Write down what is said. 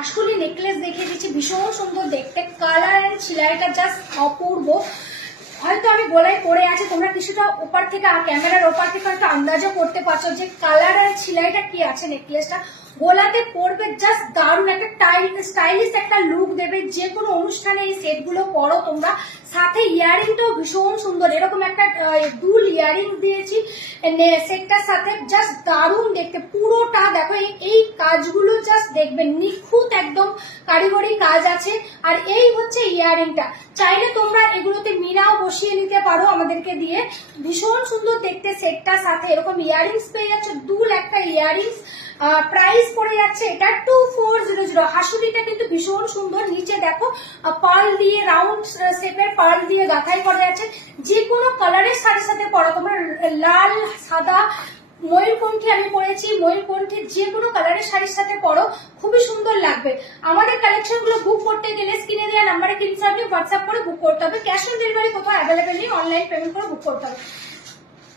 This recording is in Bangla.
হাঁসকুলি নেকলেস দেখিয়ে দিচ্ছি, ভীষণ সুন্দর দেখতে, কালার এন্ড সেলাইটা জাস্ট অপূর্ব। হয়তো আমি গলায় পরে আছে, তোমরা কিছুটা ওপার থেকে ক্যামেরার ওপার থেকে হয়তো আন্দাজও করতে পারছো যে কালার আর সেলাইটা কি আছে। নেকলেসটা গোলাতে পরবে, জাস্ট দারুণ একটা স্টাইলিশ একটা লুক দেবে। যে কোনো অনুষ্ঠানে এই সেটগুলো পরো তোমরা। সাথে ইয়ারিংটাও ভীষণ সুন্দর, এরকম একটা দুল ইয়ারিং দিয়েছি সেটটার সাথে, জাস্ট দারুণ দেখতে পুরোটা। দেখো এই কাজগুলো জাস্ট দেখবে, নিখুঁত একদম কারিগরি কাজ আছে। আর এই হচ্ছে ইয়ারিংটা, চাইলে তোমরা এগুলোতে মিনাও বসিয়ে নিতে পারো আমাদেরকে দিয়ে। ভীষণ সুন্দর দেখতে সেটটার সাথে এরকম ইয়ারিংস পেয়ে যাচ্ছে, দুল একটা ইয়ারিংস। প্রাইস পড়ে যাচ্ছে এটা 2400। হাসুলিটা কিন্তু ভীষণ সুন্দর, নিচে দেখো পার্ল দিয়ে রাউন্ড শেপের পার্ল দিয়ে গাঁথাই করা আছে। যে কোনো কালারের শাড়ির সাথে পরো তোমরা, লাল, সাদা, ময়ূরকণ্ঠী আমি পরেছি, ময়ূরকণ্ঠী যে কোনো কালারের শাড়ির সাথে পরো, খুবই সুন্দর লাগবে। আমাদের কালেকশন গুলো বুক করতে গেলে স্ক্রিনে দেওয়া নাম্বারে কিনতে হবে, হোয়াটসঅ্যাপ করে বুক করতে হবে। ক্যাশ অন ডেলিভারি কোথাও অ্যাভেলেবেল নেই, অনলাইন পেমেন্ট করে বুক করতে হবে।